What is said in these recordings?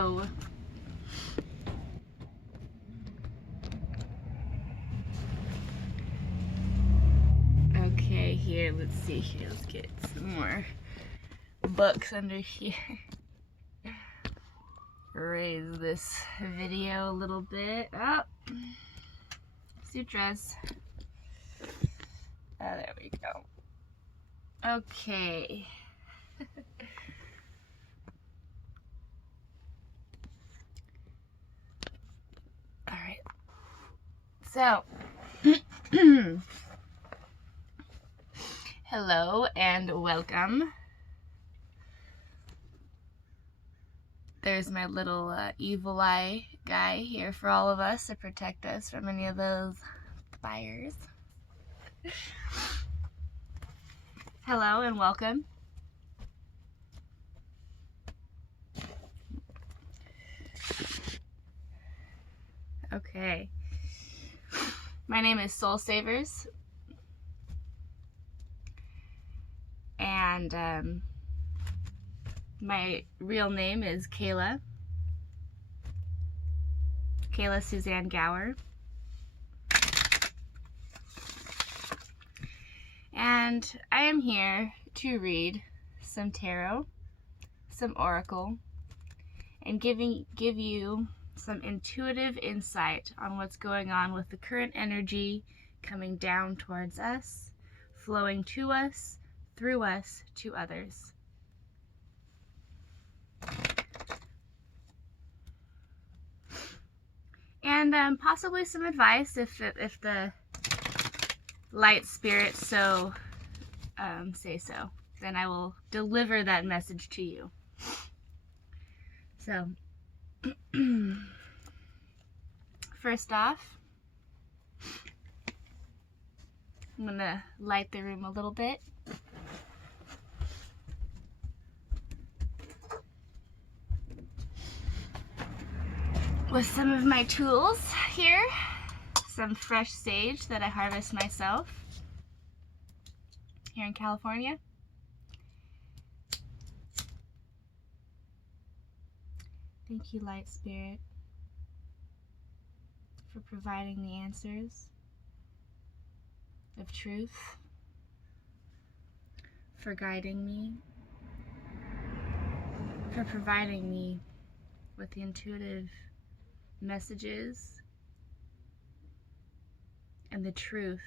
Hello. Okay, here, let's see here. Let's get some more books under here. Raise this video a little bit. Oh, sutras. Oh, there we go. Okay. All right. So, hello and welcome. There's my little evil eye guy here for all of us to protect us from any of those fires. Hello and welcome. Okay. My name is Soul Savers. And my real name is Kayla Suzanne Gower. And I am here to read some tarot, some oracle, and give you some intuitive insight on what's going on with the current energy coming down towards us, flowing to us, through us, to others. And possibly some advice if the light spirits so say so. Then I will deliver that message to you. So, first off, I'm going to light the room a little bit. With some of my tools here, some fresh sage that I harvest myself here in California. Thank you, Light Spirit, for providing the answers of truth, for guiding me, for providing me with the intuitive messages and the truth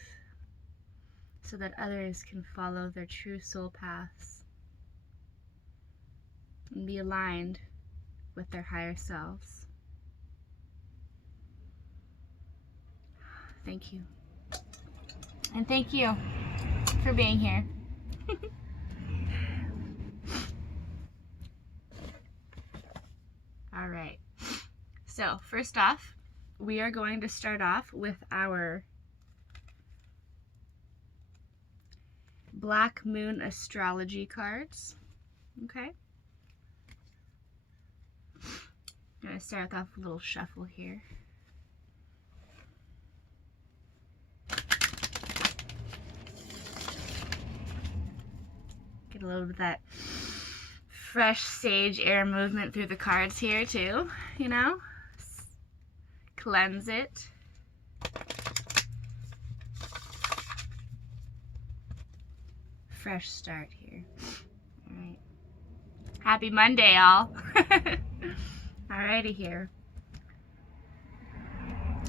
so that others can follow their true soul paths and be aligned with their higher selves. Thank you. And thank you for being here. All right. So, first off, we are going to start off with our Black Moon astrology cards. Okay? I'm going to start off with a little shuffle here. Get a little bit of that fresh sage air movement through the cards here too, you know? Cleanse it. Fresh start here. All right. Happy Monday, all. Alrighty here.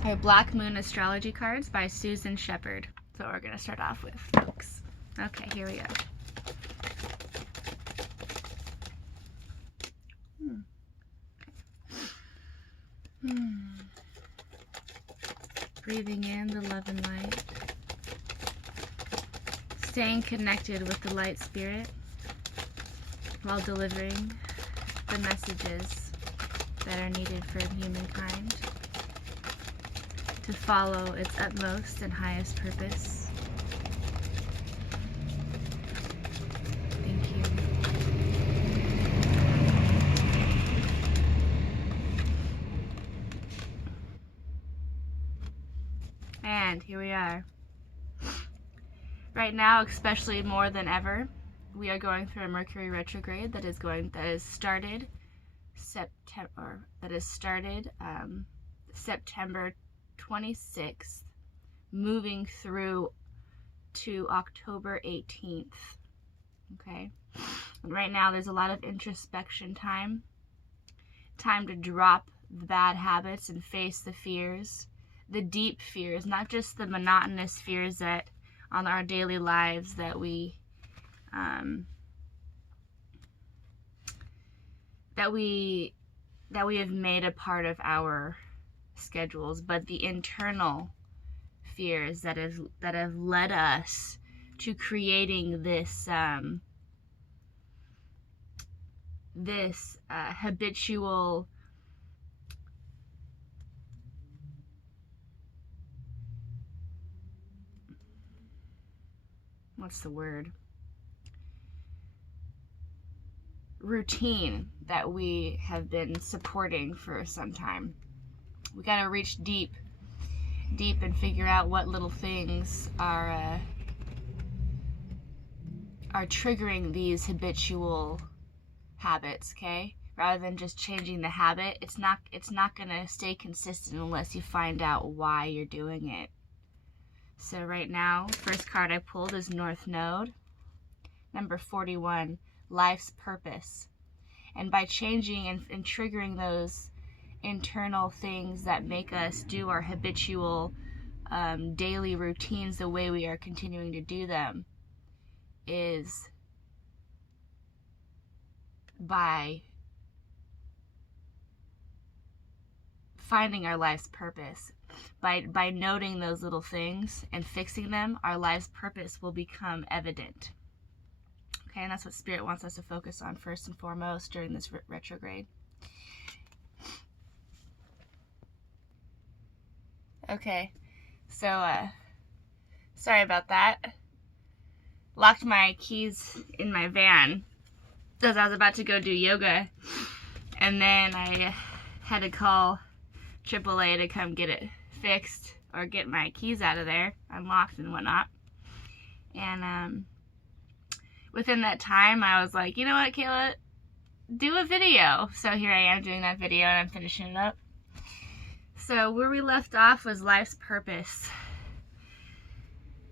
Our Black Moon astrology cards by Susan Shepard. So we're gonna start off with, folks. Okay, here we go. Breathing in the love and light. Staying connected with the light spirit while delivering the messages that are needed for humankind to follow its utmost and highest purpose. Thank you. And here we are. Right now, especially more than ever, we are going through a Mercury Retrograde that is started September, that is started September 26th, moving through to October 18th. Okay, and right now there's a lot of introspection time to drop the bad habits and face the fears, the deep fears, not just the monotonous fears that on our daily lives that we have made a part of our schedules, but the internal fears that have led us to creating this habitual routine that we have been supporting for some time. We got to reach deep and figure out what little things are triggering these habitual habits, okay? Rather than just changing the habit, it's not going to stay consistent unless you find out why you're doing it. So right now, first card I pulled is North Node, number 41, Life's Purpose. And by changing and triggering those internal things that make us do our habitual daily routines the way we are continuing to do them, is by finding our life's purpose. By noting those little things and fixing them, our life's purpose will become evident. Okay, and that's what Spirit wants us to focus on first and foremost during this retrograde. Okay, so sorry about that. Locked my keys in my van because I was about to go do yoga, and then I had to call AAA to come get it fixed or get my keys out of there, unlocked and whatnot. And within that time, I was like, you know what, Kayla, do a video. So here I am doing that video, and I'm finishing it up. So where we left off was life's purpose.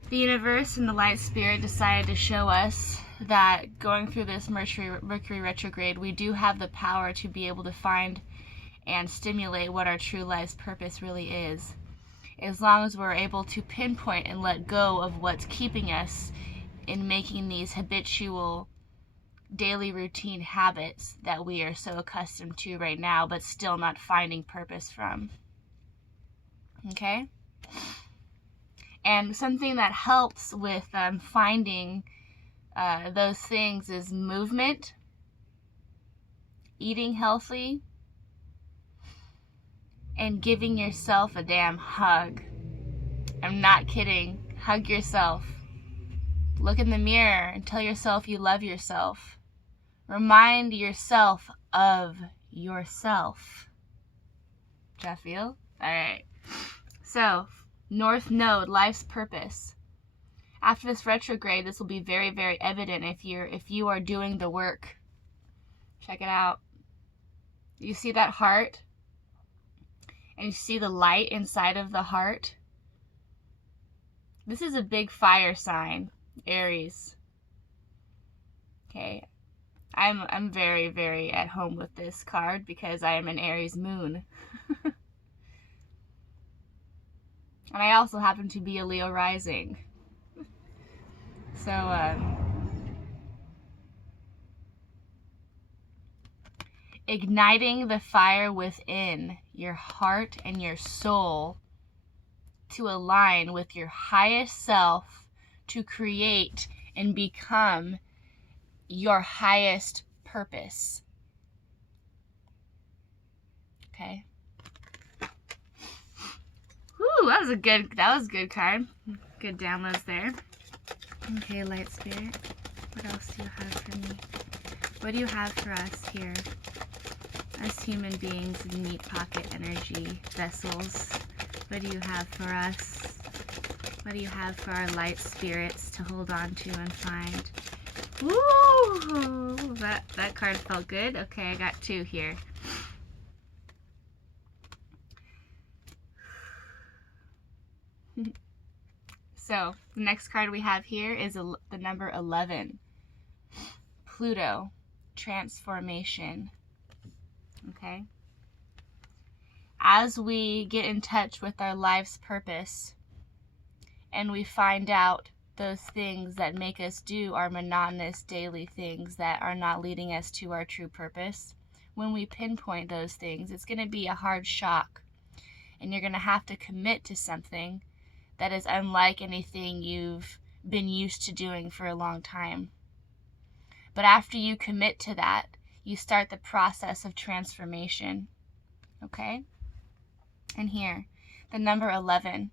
The universe and the light spirit decided to show us that going through this Mercury retrograde, we do have the power to be able to find and stimulate what our true life's purpose really is, as long as we're able to pinpoint and let go of what's keeping us in making these habitual daily routine habits that we are so accustomed to right now, but still not finding purpose from. Okay? And something that helps with finding those things is movement, eating healthy, and giving yourself a damn hug. I'm not kidding. Hug yourself. Look in the mirror and tell yourself you love yourself. Remind yourself of yourself. Did I feel? Alright. So, North Node, life's purpose. After this retrograde, this will be very, very evident if you are doing the work. Check it out. You see that heart? And you see the light inside of the heart? This is a big fire sign, Aries. Okay. I'm very, very at home with this card because I am an Aries moon. And I also happen to be a Leo rising. So, igniting the fire within your heart and your soul to align with your highest self to create and become your highest purpose. Okay. Whew, that was a good card. Good downloads there. Okay, light spirit. What else do you have for me? What do you have for us here? As human beings in meat pocket energy vessels. What do you have for us? What do you have for our light spirits to hold on to and find? Woo! That card felt good. Okay, I got two here. So the next card we have here is the number 11. Pluto, transformation. Okay? As we get in touch with our life's purpose and we find out those things that make us do our monotonous daily things that are not leading us to our true purpose, when we pinpoint those things, it's going to be a hard shock. And you're going to have to commit to something that is unlike anything you've been used to doing for a long time. But after you commit to that, you start the process of transformation. Okay? And here, the number 11.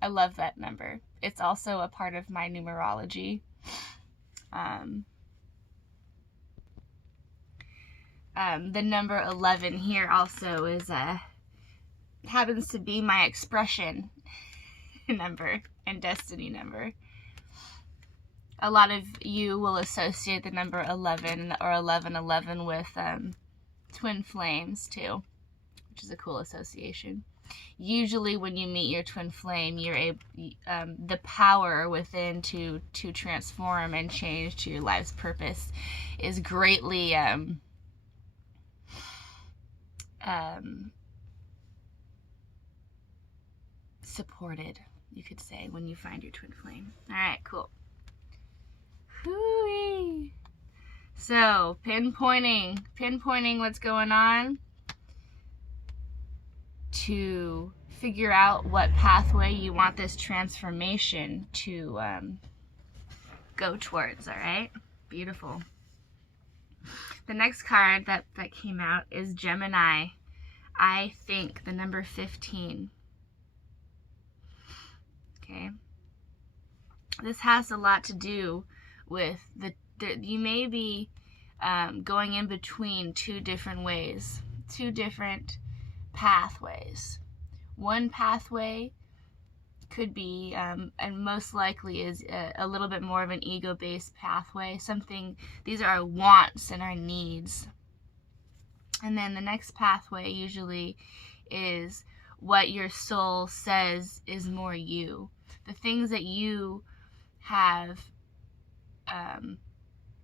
I love that number. It's also a part of my numerology. The number 11 here also is happens to be my expression number and destiny number. A lot of you will associate the number 11 or 1111 with twin flames too, which is a cool association. Usually when you meet your twin flame, you're able, the power within to transform and change to your life's purpose is greatly supported, you could say, when you find your twin flame. All right, cool. Hooey. So pinpointing what's going on to figure out what pathway you want this transformation to go towards. All right, beautiful. The next card that came out is Gemini. I think the number 15. Okay. This has a lot to do with you may be going in between two different ways, two different pathways. One pathway could be, and most likely is a little bit more of an ego-based pathway. These are our wants and our needs. And then the next pathway usually is what your soul says is more you. The things that you have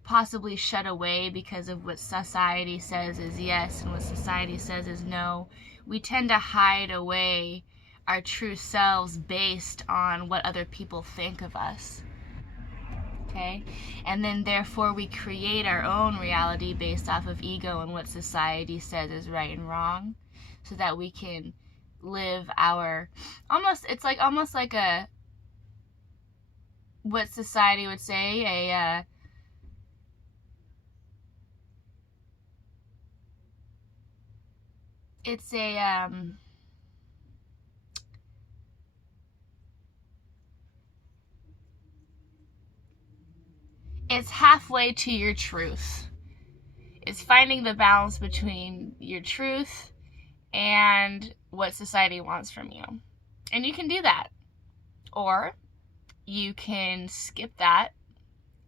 possibly shut away because of what society says is yes and what society says is no. We tend to hide away our true selves based on what other people think of us. Okay? And then therefore we create our own reality based off of ego and what society says is right and wrong, so that we can live our almost like a what society would say it's halfway to your truth. It's finding the balance between your truth and what society wants from you. And you can do that. Or you can skip that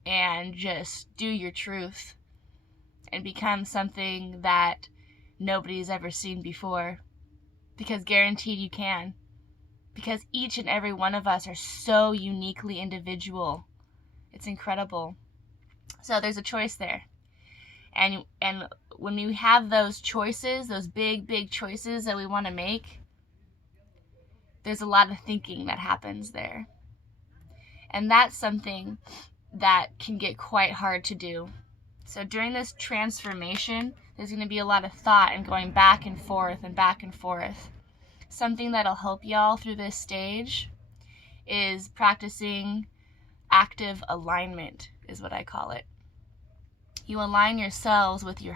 and just do your truth and become something that nobody's ever seen before. Because guaranteed you can. Because each and every one of us are so uniquely individual. It's incredible. So there's a choice there. And when we have those choices, those big choices that we want to make, there's a lot of thinking that happens there. And that's something that can get quite hard to do. So during this transformation, there's going to be a lot of thought and going back and forth and back and forth. Something that'll help y'all through this stage is practicing active alignment, is what I call it. You align yourselves with you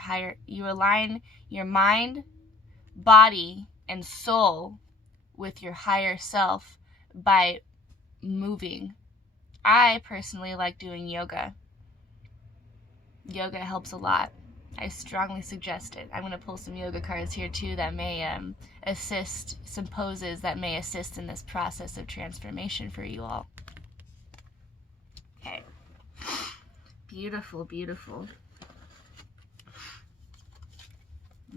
align your mind, body, and soul with your higher self by moving. I personally like doing yoga. Yoga helps a lot. I strongly suggest it. I'm going to pull some yoga cards here too that may assist, some poses that may assist in this process of transformation for you all. Okay. Beautiful, beautiful.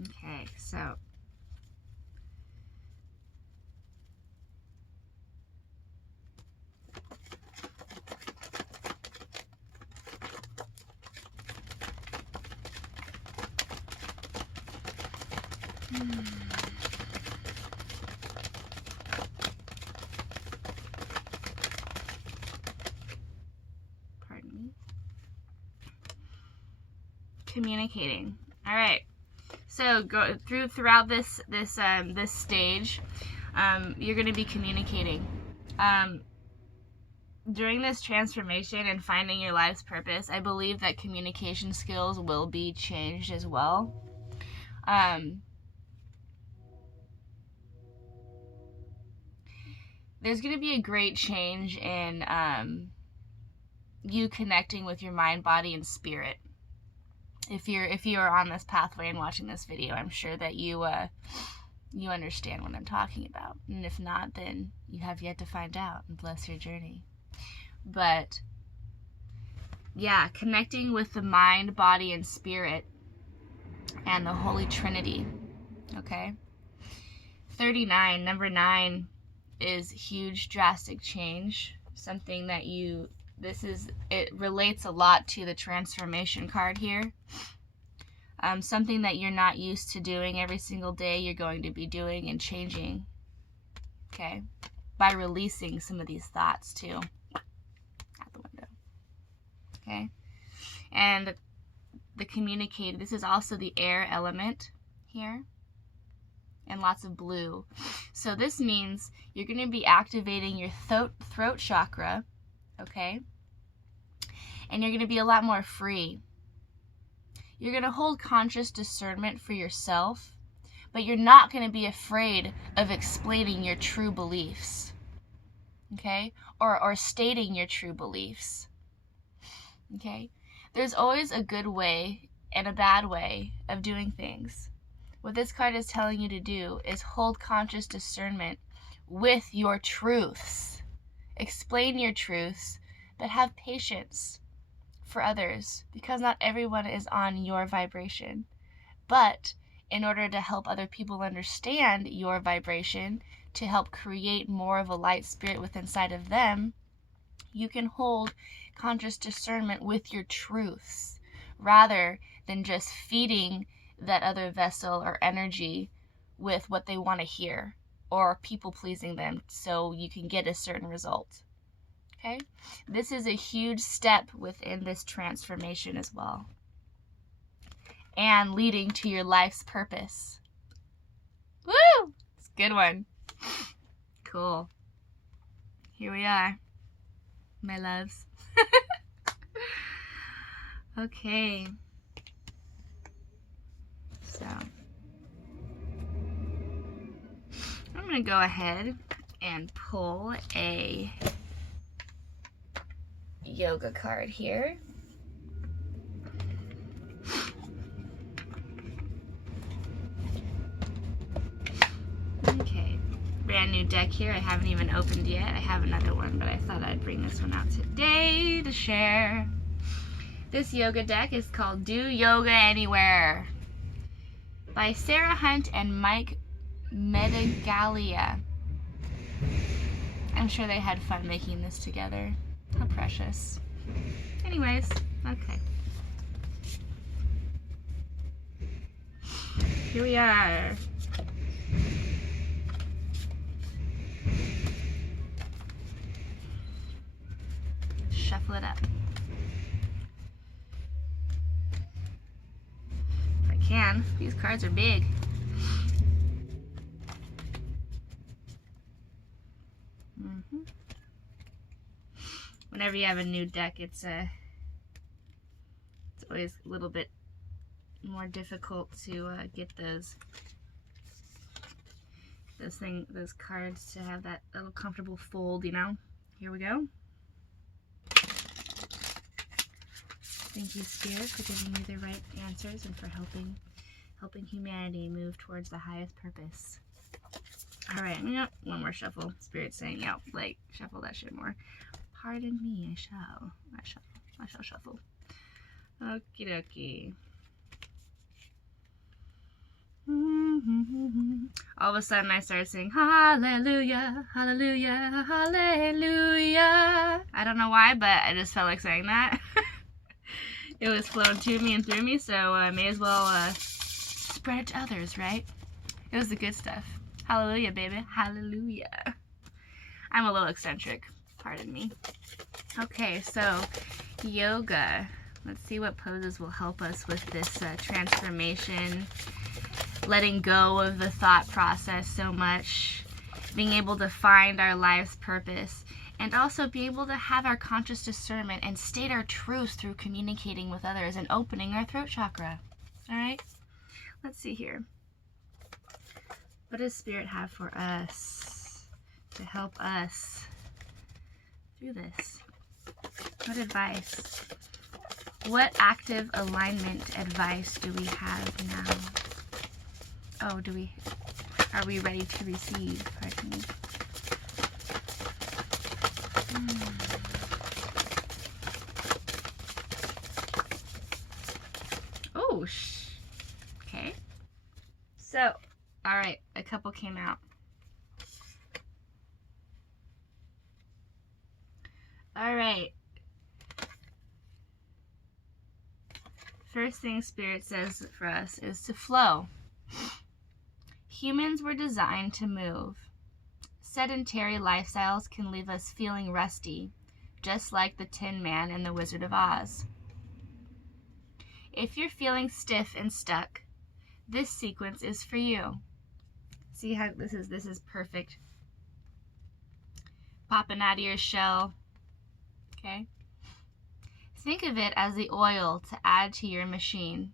Okay, so Pardon me. Communicating. All right. So go throughout this stage, you're going to be communicating. During this transformation and finding your life's purpose, I believe that communication skills will be changed as well. There's going to be a great change in you connecting with your mind, body, and spirit. If you're on this pathway and watching this video, I'm sure that you understand what I'm talking about. And if not, then you have yet to find out, and bless your journey. But yeah, connecting with the mind, body, and spirit and the Holy Trinity. Okay? 39, number 9 is huge, drastic change. Something that it relates a lot to the transformation card here. Something that you're not used to doing every single day, you're going to be doing and changing. Okay? By releasing some of these thoughts too. Out the window. Okay? And the communicate, this is also the air element here. And lots of blue. So this means you're going to be activating your throat chakra. Okay? And you're going to be a lot more free. You're going to hold conscious discernment for yourself, but you're not going to be afraid of explaining your true beliefs. Okay? Or stating your true beliefs. Okay? There's always a good way and a bad way of doing things. What this card is telling you to do is hold conscious discernment with your truths. Explain your truths, but have patience for others, because not everyone is on your vibration. But in order to help other people understand your vibration, to help create more of a light spirit within inside of them, you can hold conscious discernment with your truths, rather than just feeding that other vessel or energy with what they want to hear, or people pleasing them so you can get a certain result. Okay? This is a huge step within this transformation as well. And leading to your life's purpose. Woo! It's a good one. Cool. Here we are, my loves. Okay. So, I'm going to go ahead and pull a yoga card here. Okay, brand new deck here. I haven't even opened yet. I have another one, but I thought I'd bring this one out today to share. This yoga deck is called Do Yoga Anywhere by Sarah Hunt and Mike Medagalia. I'm sure they had fun making this together. How precious. Anyways, okay. Here we are. Shuffle it up. If I can. These cards are big. Whenever you have a new deck, it's always a little bit more difficult to get those cards to have that little comfortable fold, you know. Here we go. Thank you, Spirit, for giving me the right answers and for helping humanity move towards the highest purpose. All right, one more shuffle. Spirit's saying, yeah, like shuffle that shit more. Pardon me, I shall shuffle. Okie dokie. All of a sudden I started singing hallelujah, hallelujah, hallelujah. I don't know why, but I just felt like saying that. It was flowing to me and through me, so I may as well spread it to others, right? It was the good stuff. Hallelujah, baby. Hallelujah. I'm a little eccentric. Pardon me. Okay, so yoga. Let's see what poses will help us with this transformation. Letting go of the thought process so much. Being able to find our life's purpose. And also be able to have our conscious discernment and state our truth through communicating with others and opening our throat chakra. Alright? Let's see here. What does Spirit have for us to help us through this? What advice? What active alignment advice do we have now? Oh, are we ready to receive? Pardon me. Oh, okay. So, all right, a couple came out. All right. First thing Spirit says for us is to flow. Humans were designed to move. Sedentary lifestyles can leave us feeling rusty, just like the Tin Man and the Wizard of Oz. If you're feeling stiff and stuck, this sequence is for you. See how this is perfect. Popping out of your shell. Okay? Think of it as the oil to add to your machine.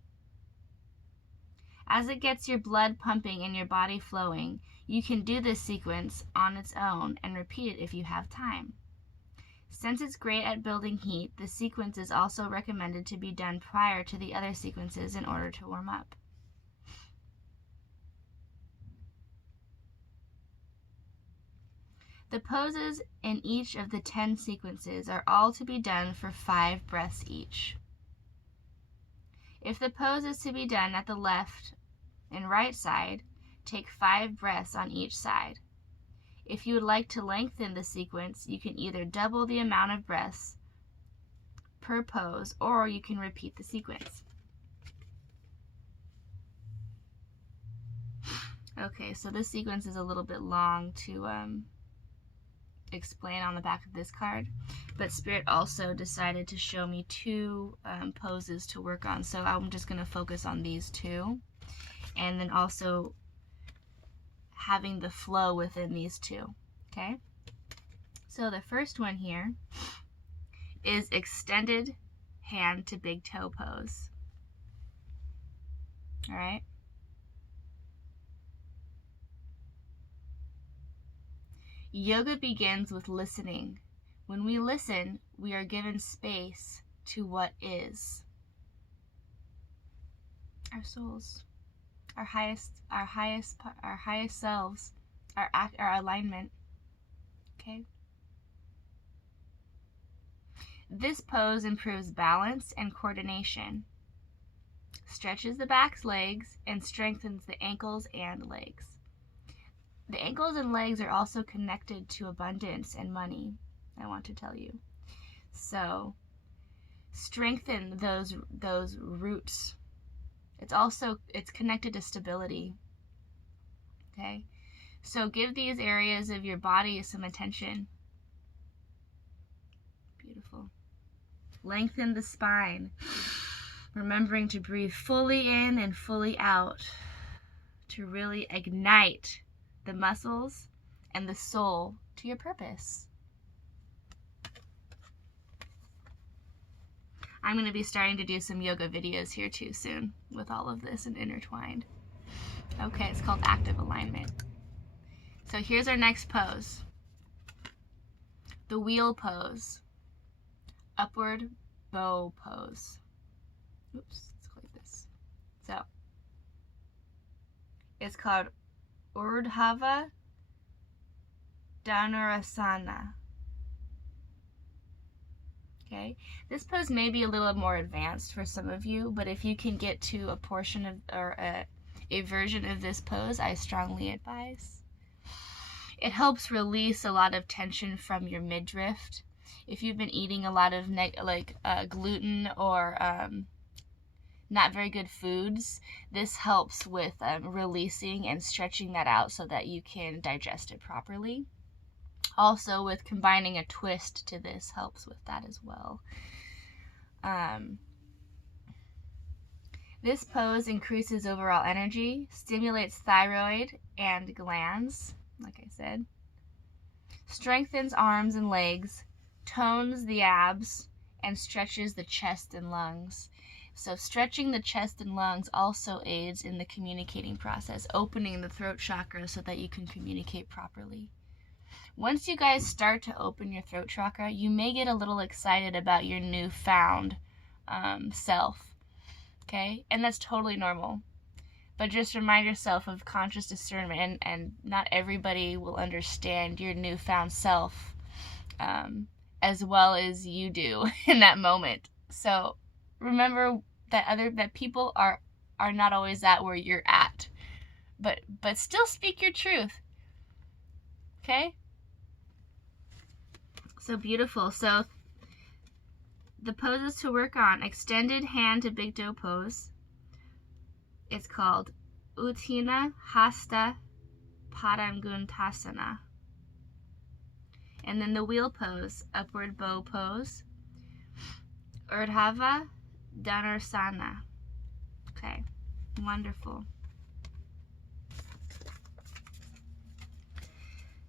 As it gets your blood pumping and your body flowing, you can do this sequence on its own and repeat it if you have time. Since it's great at building heat, the sequence is also recommended to be done prior to the other sequences in order to warm up. The poses in each of the 10 sequences are all to be done for 5 breaths each. If the pose is to be done at the left and right side, take 5 breaths on each side. If you would like to lengthen the sequence, you can either double the amount of breaths per pose, or you can repeat the sequence. Okay, so this sequence is a little bit long to explain on the back of this card, but Spirit also decided to show me 2 poses to work on, so I'm just going to focus on these 2, and then also having the flow within these 2. Okay, so the first one here is extended hand to big toe pose. All right. Yoga begins with listening. When we listen, we are given space to what is. Our souls, our highest selves, our alignment. Okay. This pose improves balance and coordination, stretches the back's legs, and strengthens the ankles and legs. The ankles and legs are also connected to abundance and money, I want to tell you. So strengthen those roots. It's connected to stability. Okay? So give these areas of your body some attention. Beautiful. Lengthen the spine, remembering to breathe fully in and fully out to really ignite the muscles and the soul to your purpose. I'm going to be starting to do some yoga videos here too soon with all of this and intertwined. Okay, it's called active alignment. So here's our next pose. The wheel pose. Upward bow pose. Oops, let's click this. So it's called Urdhva Dhanurasana. Okay, this pose may be a little more advanced for some of you, but if you can get to a portion of or a version of this pose, I strongly advise. It helps release a lot of tension from your midriff. If you've been eating a lot of gluten or not very good foods, this helps with releasing and stretching that out so that you can digest it properly. Also, with combining a twist to this helps with that as well. This pose increases overall energy, stimulates thyroid and glands, like I said, strengthens arms and legs, tones the abs, and stretches the chest and lungs. So stretching the chest and lungs also aids in the communicating process, opening the throat chakra so that you can communicate properly. Once you guys start to open your throat chakra, you may get a little excited about your newfound self, okay? And that's totally normal. But just remind yourself of conscious discernment, and not everybody will understand your newfound self as well as you do in that moment. So remember that people are not always at where you're at, but still speak your truth, okay? So beautiful. So the poses to work on: extended hand to big toe pose. It's called Uttina Hasta Padanguntasana. And then the wheel pose, upward bow pose, Urdhva Dhanursana. Okay, wonderful.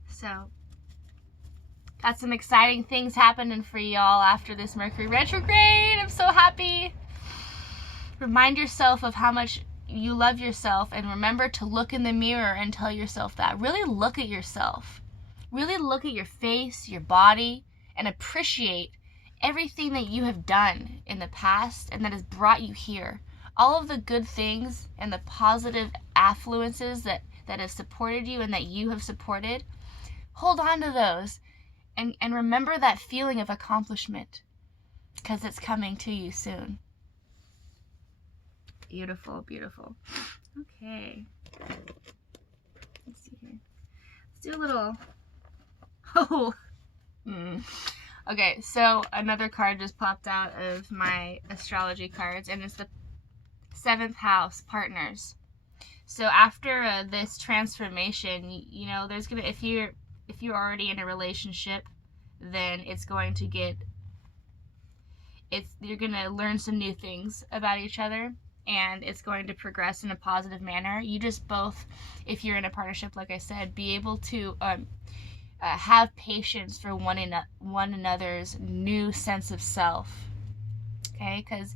So, got some exciting things happening for y'all after this Mercury retrograde. I'm so happy. Remind yourself of how much you love yourself, and remember to look in the mirror and tell yourself that. Really look at yourself. Really look at your face, your body, and appreciate everything that you have done in the past and that has brought you here. All of the good things and the positive affluences that have supported you and that you have supported. Hold on to those. And remember that feeling of accomplishment, because it's coming to you soon. Beautiful, beautiful. Okay. Let's see here. Let's do a little... Okay, so another card just popped out of my astrology cards, and it's the 7th house, partners. So after this transformation, you know, there's gonna, if you're already in a relationship, then it's going to you're gonna learn some new things about each other, and it's going to progress in a positive manner. You just both, if you're in a partnership, like I said, be able to have patience for one another's new sense of self, okay? Because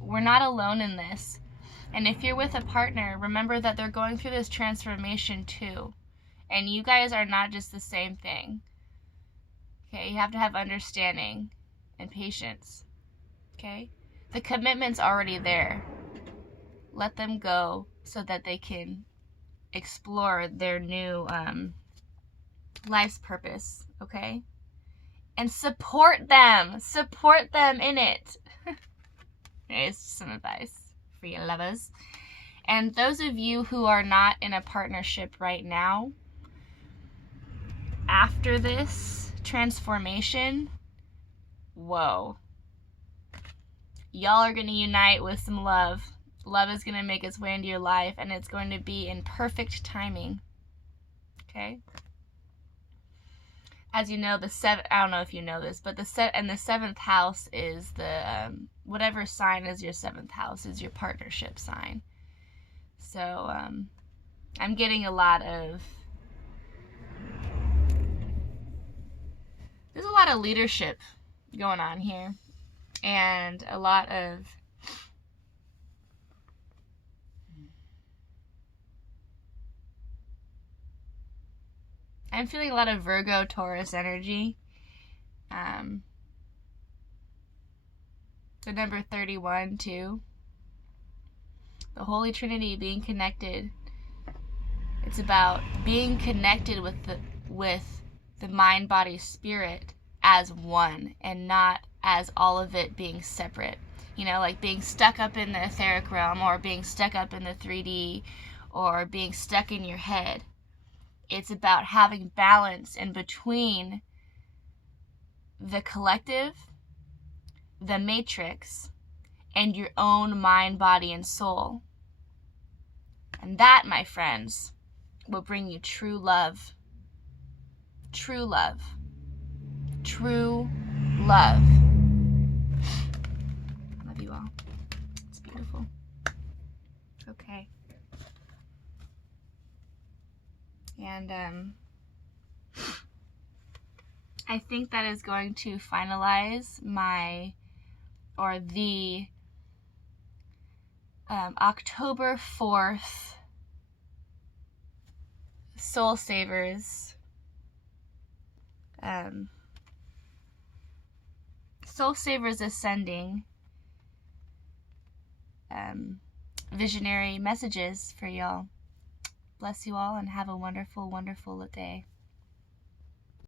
we're not alone in this. And if you're with a partner, remember that they're going through this transformation too. And you guys are not just the same thing. Okay, you have to have understanding and patience. Okay? The commitment's already there. Let them go so that they can explore their new life's purpose, okay? And support them in it. It's some advice for you lovers. And those of you who are not in a partnership right now, after this transformation, whoa, y'all are going to unite with some love. Love is going to make its way into your life, and it's going to be in perfect timing. Okay? As you know, I don't know if you know this, but the 7th house is the, whatever sign is your 7th house is your partnership sign. So, I'm getting there's a lot of leadership going on here, and a lot of I'm feeling a lot of Virgo, Taurus energy. The number 31 too. The Holy Trinity, being connected. It's about being connected with the mind, body, spirit as one, and not as all of it being separate. You know, like being stuck up in the etheric realm, or being stuck up in the 3D, or being stuck in your head. It's about having balance in between the collective, the matrix, and your own mind, body, and soul. And that, my friends, will bring you true love. True love. True love. Love you all. It's beautiful. Okay. And I think that is going to finalize the October 4th Soul Savers Ascending visionary messages for y'all. Bless you all and have a wonderful, wonderful day.